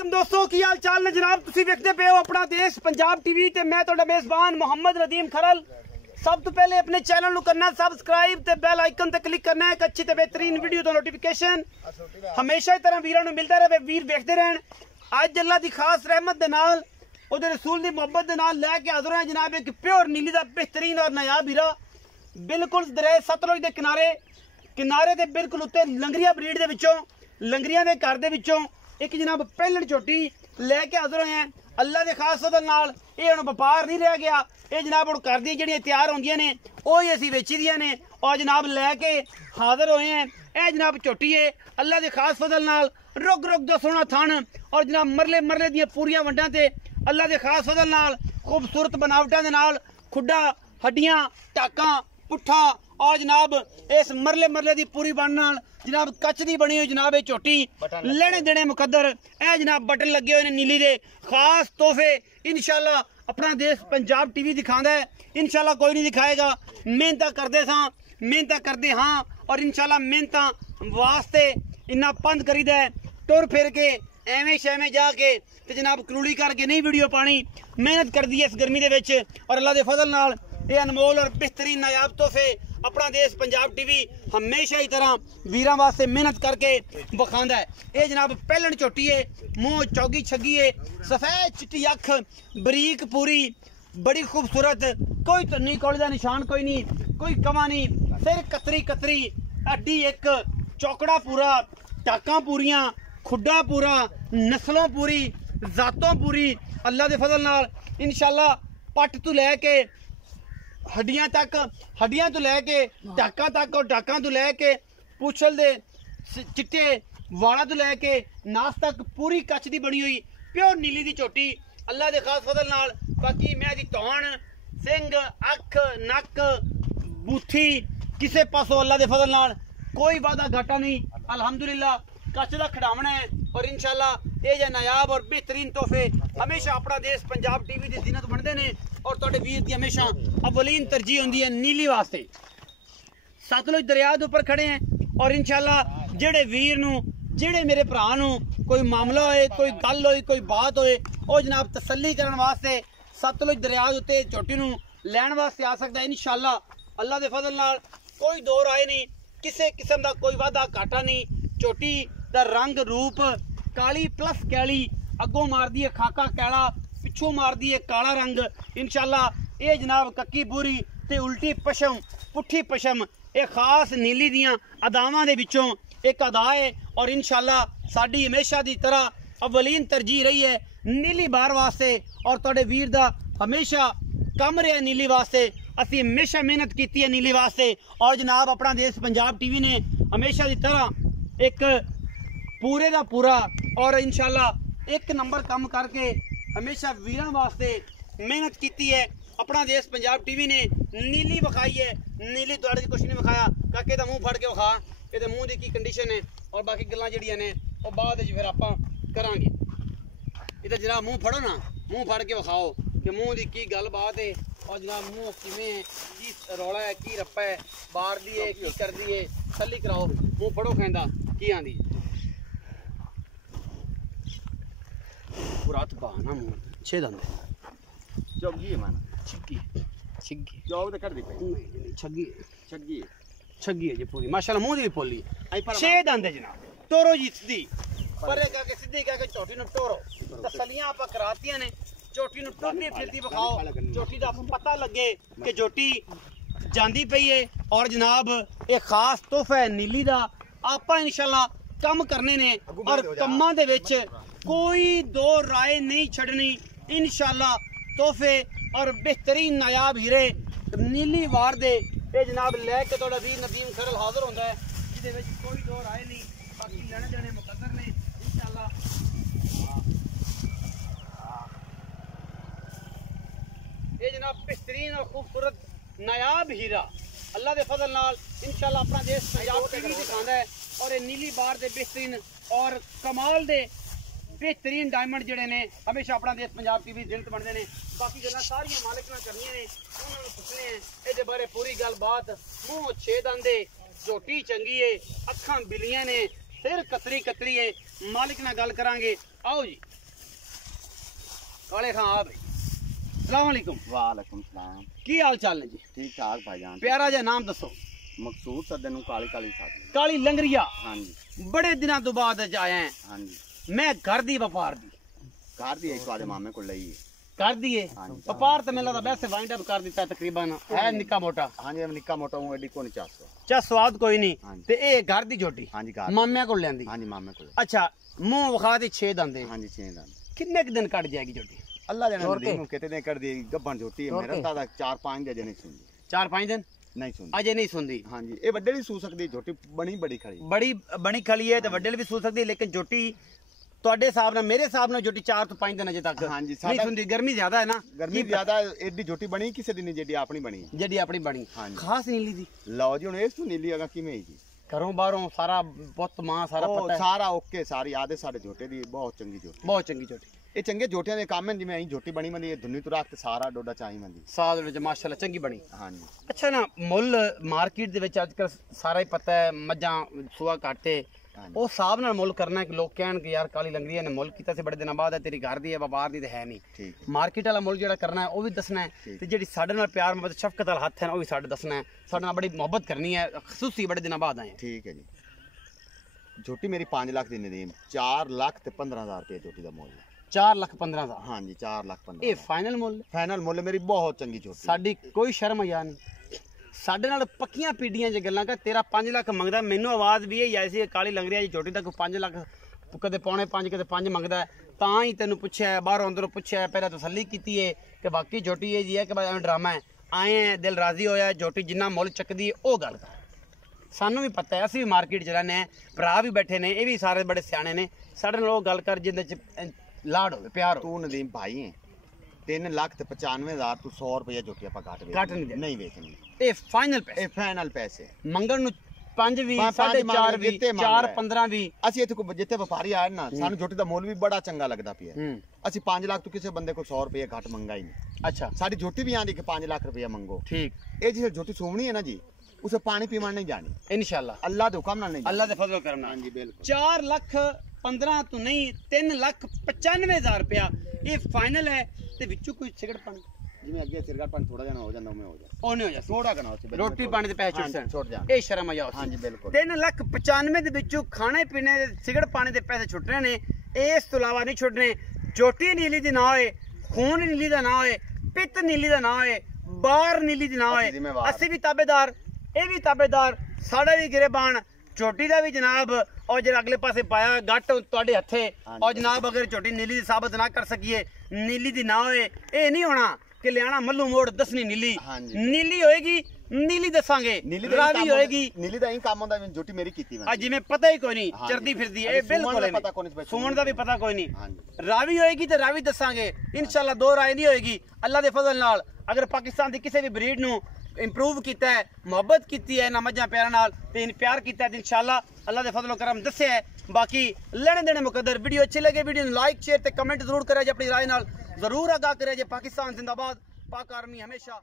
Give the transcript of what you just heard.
वालेकुम दोस्तों की हाल चाल ने जनाब तुसी देखते पे हो अपना देश पंजाब टीवी ते मैं तुहाडा मेजबान मोहम्मद रदीम खरल। सब तो पहले अपने चैनल को करना सबसक्राइब ते बेल आइकन ते क्लिक करना है। एक अच्छी ते बेहतरीन वीडियो तो नोटिफिकेशन हमेशा ही तरह वीरां नूं मिलता रहे, वीर देखते रहन। अज अल्लाह दी खास रहमत दे नाल ओदे रसूल दी मोहब्बत दे नाल लैके हाज़र हैं जनाब एक प्योर नीली दा बेहतरीन और नायाब हीरा बिल्कुल दरिया सतलुज दे किनारे दे बिल्कुल उत्ते लंगरिया ब्रीड दे विचों लंगरिया दे घर दे विचों एक जनाब पहलन झोटी लैके हाज़र होए हैं। अल्लाह के खास फजल नाल ये हुण व्यापार नहीं रह गया, ये जनाब हुण घर दी जिहड़ियां तैयार होंदियां ने ओही असीं वेची दियां ने और जनाब लैके हाज़र होए हैं। यह जनाब झोटी है अल्लाह के खास फजल नाल रुग रुग दा सोहना थण और जनाब मरले मरले दियां पूरियां वंडां ते अल्लाह के खास फजल नाल खूबसूरत बनावटां दे नाल खुड्डा हड्डियां टाकां पुट्ठा और जनाब इस मरले मरले दी पूरी बन नाल जनाब कच दी बनी हुई जनाब ये झोटी लेने देने मुकद्दर ए जनाब बटन लगे हुए ने नीली दे खास तोहफे इंशाल्लाह अपना देश पंजाब टीवी दिखांदा है। इंशाल्लाह कोई नहीं दिखाएगा, मेहनत करदे सां मेहनत करदे हाँ और इंशाल्लाह मेहनत वास्ते इन्ना पंद करीदा है। तुर फिर के एवें शैवें जाके ते जनाब करूली करके नहीं वीडियो पानी, मेहनत कर दी है इस गर्मी दे विच और अल्लाह दे फजल नाल ये अनमोल और बेहतरीन नायाब तोहफे अपना देश पंजाब टीवी हमेशा ही तरह वीरां वास्ते मेहनत करके बखांदा है। ये जनाब पहलन झोटी है, मुँह चौगी छगी है, सफेद चिट्टी अख बरीक पूरी बड़ी खूबसूरत, कोई तन्नी कौली का निशान कोई नहीं, कोई कमा नहीं, सिर कतरी कतरी अड्डी एक चौकड़ा पूरा टाकां पूरियां खुड्डा पूरा नस्लों पूरी जातों पूरी अल्लाह के फजल नाल इंशाल्लाह पट तो लैके हड्डियां तक हड्डियां तो लैके टाकां तक और टाकां तो लैके पूछल दे चिट्टे वाला तो लैके नास तक पूरी कच दी बनी हुई प्योर नीली दी झोटी अल्लाह के खास फजल नाल। बाकी मैं दी तौण सिंग अख नक बूथी किसे पासों अल्लाह के फजल नाल कोई वादा घाटा नहीं, अल्हम्दुलिल्लाह कच दा खिडावना है और इंशाल्लाह ये नायाब और बेहतरीन तोहफे हमेशा अपना देश पंजाब टीवी की जीनत बनते हैं और तुहाडे वीर की हमेशा अवलीन तरजीह होंदी है नीली वास्ते। सतलुज दरिया के उपर खड़े हैं और इंशाल्लाह जेड़े वीर नूं जेड़े मेरे भरा नूं कोई मामला होए कोई गल होए कोई बात होए वो जनाब तसल्ली करने वास्ते सतलुज दरिया के उत्ते झोटी नूं लैण वास्ते आ सकता है इंशाल्लाह अल्लाह के फजल नाल। कोई दो राय नहीं, किसी किस्म का कोई वादा घाटा नहीं। झोटी दा रंग रूप काली प्लस कैली अगों मार दी है खाका कैला पिछों मार दी है काला रंग इंशाल्लाह ये जनाब कक्की पूरी ते उल्टी पशम पुठी पशम ये खास नीली दियां अदावां दे विचों एक अदा है और इंशाल्लाह साडी हमेशा दी तरह अवलीन तरजीह रही है नीली बार वास्ते और तुहाडे वीर दा हमेशा कम रहा नीली वास्ते। असी हमेशा मेहनत की है नीली वास्ते और जनाब अपना देश पंजाब टीवी ने हमेशा की तरह एक पूरे का पूरा और इंशाल्लाह एक नंबर काम करके हमेशा वीरां वास्ते मेहनत की है। अपना देश पंजाब टीवी ने नीली विखाई है, नीली तुहाडे कुछ नहीं विखाया काके दा मुंह फड़ के विखा ये मुंह की की कंडीशन है और बाकी गल्लां जिहड़ियां ने वो बाद फिर आपां करांगे। ये जनाब मुंह फड़ो ना, मुंह फड़ के विखाओ कि मुंह की की गल बात है और जनाब मुंह किवें है की रौला है की रप्पा है बार दी है की कर दी है तसल्ली कराओ। मुंह फड़ो कहंदा की आंदी पूरा बहाना मुंह छे दंद चौगी है माना छिग्गी छिग्गी जॉब तो कर दी नहीं छग्गी छगी छग्गी है जी पूरी माशाल्लाह मुंह दी भी पोली छे दंद है जनाब। टोरो जी सीधी परे करके सीधी करके झोटी नु टोरो तसलियां आप करातियां ने झोटी नु टुरनी फिरती विखाओ झोटी दा पता लगे कि झोटी जांदी पई है और जनाब एक खास तोहफा है नीली दा आपा इंशाल्लाह कम करने ने और कम्मां दे विच कोई दो राय नहीं छड़नी इंशाल्लाह तोहफे और बेहतरीन नायाब हीरे नीली वार दे ये जनाब लैके तुहाडा वीर नदीम खरल हाजिर होंदा है जिहदे विच कोई दो राय नहीं। बाकी लेने देने मुकद्दर ने इंशाल्लाह। ये जनाब बेहतरीन और खूबसूरत नायाब हीरा अल्लाह के फजल नाल इंशाल्लाह अपना देश पंजाब टीवी दिखांदा है और ये नीली बार दे बेहतरीन और कमाल दे बेहतरीन डायमंड जिहड़े ने हमेशा अपना देश पंजाब टीवी जिंत बनते हैं। बाकी गल्लां सारियां मालिक नाल करनियां ने उन्होंने पुछने हैं ये बारे पूरी गलबात। मुँह छे दंद झोटी चंगी है अखां बिलियां ने सिर कतरी कतरी है मालिक नाल गल करांगे। आओ जी काले खां आ भाई, अस्सलाम वालेकुम। वालेकुम सलाम। की हाल चाल ने जी? ठीक ठाक भाईजान। प्यारा जिहा नाम दसो। मकसूद सदे नु काली काली साथी। काली लंगरिया। हां जी। बड़े दिनों तो बाद अज आया है। हां जी। मैं घर दी व्यापार दी ਤੁਹਾਡੇ ਮਾਮੇ ਕੋਲ ਲਈ कर दिए व्यापार तो मेरा वैसे वाइंड अप कर दिता तकरीबन है निक्का मोटा। हां जी निक्का मोटा हूं एडी को नहीं चासो चा स्वाद कोई नहीं ते ए घर दी झोटी। हां जी घर मामे को लेंदी। हां जी मामे कोल। अच्छा मुंह विखा दी 6 दंदे। हां जी 6 दंद। कितने दिन कट जाएगी झोटी? अल्लाह जाने दी कितने कर दी गब्बन झोटी है मेरा दादा 4-5 दिन नहीं सुनदी। 4-5 दिन नहीं सुनदी अजे नहीं सुनदी। हां जी ए वड्डे भी सू सकदी झोटी बड़ी बड़ी खड़ी खड़ी है ते वड्डे भी सू सकदी लेकिन झोटी ਤੁਹਾਡੇ ਹਿਸਾਬ ਨਾਲ ਮੇਰੇ ਹਿਸਾਬ ਨਾਲ ਜੋਟੀ 4 ਤੋਂ 5 ਦਿਨ ਅਜੇ ਤੱਕ ਹਾਂਜੀ ਨਹੀਂ ਸੁਣਦੀ। ਗਰਮੀ ਜ਼ਿਆਦਾ ਹੈ ਨਾ, ਗਰਮੀ ਜ਼ਿਆਦਾ ਐਡੀ ਜੋਟੀ ਬਣੀ ਕਿਸੇ ਦੀ ਨਹੀਂ ਜਿਹੜੀ ਆਪਣੀ ਬਣੀ ਜਿਹੜੀ ਆਪਣੀ ਬਣੀ ਖਾਸ ਨੀਲੀ ਦੀ। ਲਓ ਜੀ ਹੁਣ ਇਸ ਤੋਂ ਨੀਲੀ ਅਗਾ ਕਿਵੇਂ ਜੀ ਘਰੋਂ ਬਾਹਰੋਂ ਸਾਰਾ ਪੁੱਤ ਮਾਂ ਸਾਰਾ ਪਤਾ ਸਾਰਾ ਓਕੇ ਸਾਰੀ ਆਦੇ ਸਾਡੇ ਜੋਟੇ ਦੀ ਬਹੁਤ ਚੰਗੀ ਜੋਟੀ। ਬਹੁਤ ਚੰਗੀ ਜੋਟੀ। ਇਹ ਚੰਗੇ ਜੋਟਿਆਂ ਦੇ ਕੰਮ ਹਨ ਜਿਵੇਂ ਅਸੀਂ ਜੋਟੀ ਬਣੀ ਮੰਦੀ ਧੁੰਨੀ ਤੋਂ ਰੱਖ ਤੇ ਸਾਰਾ ਡੋਡਾ ਚਾਹੀ ਮੰਦੀ ਸਾਲ ਵਿੱਚ ਮਾਸ਼ਾਅੱਲਾ ਚੰਗੀ ਬਣੀ। ਹਾਂਜੀ ਅੱਛਾ ਨਾ ਮੁੱਲ ਮਾਰਕੀਟ ਦੇ ਵਿੱਚ ਅੱਜ ਕੱਲ ਸਾਰਾ ਹੀ ਪਤਾ ਹੈ ਮੱਝਾਂ ਸੂਆ ਘਾਟੇ ਉਹ ਹਿਸਾਬ ਨਾਲ ਮੁੱਲ ਕਰਨਾ ਕਿ ਲੋਕ ਕਹਿਣ ਕਿ ਯਾਰ ਕਾਲੀ ਲੰਗਰੀਆ ਨੇ ਮੁੱਲ ਕੀਤਾ ਸੀ ਬੜੇ ਦਿਨਾਂ ਬਾਅਦ ਹੈ ਤੇਰੀ ਘਰ ਦੀ ਹੈ ਵਪਾਰ ਦੀ ਤੇ ਹੈ ਨਹੀਂ। ਮਾਰਕੀਟ ਵਾਲਾ ਮੁੱਲ ਜਿਹੜਾ ਕਰਨਾ ਹੈ ਉਹ ਵੀ ਦੱਸਣਾ ਹੈ ਤੇ ਜਿਹੜੀ ਸਾਡੇ ਨਾਲ ਪਿਆਰ ਮੁਹੱਬਤ ਸ਼ਫਕਤ ਵਾਲਾ ਹੱਥ ਹੈ ਉਹ ਵੀ ਸਾਡੇ ਦੱਸਣਾ ਹੈ। ਸਾਡੇ ਨਾਲ ਬੜੀ ਮੁਹੱਬਤ ਕਰਨੀ ਹੈ ਖਸੂਸੀ ਬੜੇ ਦਿਨਾਂ ਬਾਅਦ ਆਏ। ਠੀਕ ਹੈ ਜੀ। ਜੋਟੀ ਮੇਰੀ 5 ਲੱਖ ਦੀ ਨਦੀਮ 4 ਲੱਖ ਤੇ 15,000 ਰੁਪਏ ਜੋਟੀ ਦਾ ਮੁੱਲ। 4,15,000? हाँ जी 4,15,000। ਇਹ ਫਾਈਨਲ ਮੁੱਲ? ਫਾਈਨਲ ਮੁੱਲ ਮੇਰੀ ਬਹੁਤ ਚੰਗੀ ਜੋਟੀ। ਸਾਡੀ ਕੋਈ ਸ਼ਰਮ ਆ ਨਹੀਂ। ਸਾਡੇ ਨਾਲ ਪੱਕੀਆਂ ਪੀੜੀਆਂ 'ਚ ਗੱਲਾਂ ਕਰ ਤੇਰਾ 5 ਲੱਖ ਮੰਗਦਾ ਮੈਨੂੰ ਆਵਾਜ਼ ਵੀ ਇਹ ਆਈ ਸੀ ਕਾਲੀ ਲੰਗਰੀਆ ਜੀ ਝੋਟੀ ਤੱਕ 5 ਲੱਖ ਕਦੇ ਪੌਣੇ 5 ਕਦੇ 5 ਮੰਗਦਾ ਤਾਂ ਹੀ ਤੈਨੂੰ ਪੁੱਛਿਆ ਬਾਹਰੋਂ ਅੰਦਰੋਂ ਪੁੱਛਿਆ ਪਹਿਲਾਂ ਤਸੱਲੀ ਕੀਤੀ ਹੈ ਕਿ ਬਾਕੀ ਝੋਟੀ ਇਹ ਜੀ ਹੈ ਕਿ ਐਵੇਂ ਡਰਾਮਾ ਹੈ ਆਏ ਹੈ ਦਿਲ ਰਾਜ਼ੀ ਹੋਇਆ ਝੋਟੀ ਜਿੰਨਾ ਮੁੱਲ ਚੱਕਦੀ ਹੈ ਉਹ ਗੱਲ ਕਰ। ਸਾਨੂੰ ਵੀ ਪਤਾ ਹੈ ਅਸੀਂ ਵੀ ਮਾਰਕੀਟ 'ਚ ਰਹਿੰਦੇ ਹਾਂ ਭਰਾ ਵੀ ਬੈਠੇ ਨੇ ਇਹ ਵੀ ਸਾਰੇ ਬੜੇ ਸਿਆਣੇ ਨੇ ਸਾਡੇ ਨਾਲ ਉਹ ਗੱਲ ਕਰ ਜਿੰਦੇ 'ਚ ਲਾੜ ਹੋਵੇ ਪਿਆਰ ਹੋ। ਤੂੰ ਨਦੀਮ ਭਾਈ ਹੈ 3 ਲੱਖ ਤੇ 95,000 ਤੂੰ 100 ਰੁਪਏ ਜੋਟੀ ਆਪਾਂ ਘੱਟ ਨਹੀਂ ਵੇਚਣੀ। ਇਹ ਫਾਈਨਲ ਪੈਸੇ? ਇਹ ਫਾਈਨਲ ਪੈਸੇ ਮੰਗਣ ਨੂੰ 5 ਵੀ 4.5 ਵੀ 4-15 ਵੀ ਅਸੀਂ ਇੱਥੇ ਕੋ ਜਿੱਥੇ ਵਪਾਰੀ ਆਏ ਨਾ ਸਾਨੂੰ ਜੋਟੀ ਦਾ ਮੁੱਲ ਵੀ ਬੜਾ ਚੰਗਾ ਲੱਗਦਾ ਪਿਆ। ਅਸੀਂ 5 ਲੱਖ ਤੋਂ ਕਿਸੇ ਬੰਦੇ ਕੋਲ 100 ਰੁਪਏ ਘੱਟ ਮੰਗਾ ਹੀ ਨਹੀਂ। ਅੱਛਾ ਸਾਡੀ ਜੋਟੀ ਵੀ ਆਂਦੀ ਕਿ 5 ਲੱਖ ਰੁਪਏ ਮੰਗੋ। ਠੀਕ। ਇਹ ਜਿਹੜੀ ਜੋਟੀ ਸੋਹਣੀ ਹੈ ਨਾ ਜੀ उसे पानी पीवन नहीं जानी इंशाल्लाह अल्लाह दे हुक्म नाल नहीं अल्लाह दे फजल करना। हां जी बिल्कुल। 4,15,000 तो नहीं 3,95,000 रुपया ये फाइनल है ते विचों कोई सिगरेट पानी जिवें अगे सिगरेट पानी थोड़ा जाना हो जांदा उमे हो जा ओने हो जा थोड़ा कना हो रोटी पानी दे पैसे छुट जा ए शर्म आ जाओ। हां जी बिल्कुल। 3,95,000 दे विचों खाने पीने सिगरेट पानी दे पैसे छुटने ने इस तो इलावा नहीं छुटने। जोटी नीली दी ना होए खून नीली दा ना होए पित्त नीली दा ना होए बार नीली दी ना होए असि भी ताबेदार ਇਹ ਵੀ ਤਾਬੇਦਾਰ ਸਾਡਾ ਵੀ ਗਿਰਬਾਨ ਝੋਟੀ ਦਾ ਵੀ ਜਨਾਬ ਔਰ ਜਿਹੜਾ ਅਗਲੇ ਪਾਸੇ ਪਾਇਆ ਗੱਟ ਤੁਹਾਡੇ ਹੱਥੇ ਔਰ ਜਨਾਬ ਅਗਰ ਝੋਟੀ ਨੀਲੀ ਦੀ ਸਾਬਤ ਨਾ ਕਰ ਸਕੀਏ ਨੀਲੀ ਦੀ ਨਾ ਹੋਏ ਇਹ ਨਹੀਂ ਹੋਣਾ ਕਿ ਲਿਆਣਾ ਮੱਲੂ ਮੋੜ ਦੱਸਣੀ ਨੀਲੀ ਨੀਲੀ ਹੋਏਗੀ ਨੀਲੀ ਦੱਸਾਂਗੇ ਰਾਵੀ ਹੋਏਗੀ ਨੀਲੀ ਦਾ ਹੀ ਕੰਮ ਹੁੰਦਾ ਝੋਟੀ ਮੇਰੀ ਕੀਤੀ ਮੈਂ ਅੱਜ ਜਿਵੇਂ ਪਤਾ ਹੀ ਕੋਈ ਨਹੀਂ ਚਰਦੀ ਫਿਰਦੀ ਇਹ ਬਿਲਕੁਲ ਸੋਣ ਦਾ ਵੀ ਪਤਾ ਕੋਈ ਨਹੀਂ ਰਾਵੀ ਹੋਏਗੀ ਤੇ ਰਾਵੀ ਦੱਸਾਂਗੇ ਇਨਸ਼ਾਅੱਲਾ ਦੋ ਰਾਏ ਨਹੀਂ ਹੋਏਗੀ ਅੱਲਾ ਦੇ ਫਜ਼ਲ ਨਾਲ। ਅਗਰ ਪਾਕਿਸਤਾਨ ਦੀ ਕਿਸੇ ਵੀ ਬਰੀਡ ਨੂੰ इंप्रूव किया है मुहब्बत की है ना मझा प्यार नाल ते प्यार किया है इंशाअल्लाह अल्लाह दे फजल करम दस्या है। बाकी लेने देने मुकद्दर वीडियो अच्छी लगे वीडियो लाइक शेयर ते कमेंट जरूर करे अपनी राय नाल जरूर आगाह करे। पाकिस्तान जिंदाबाद पाक आर्मी हमेशा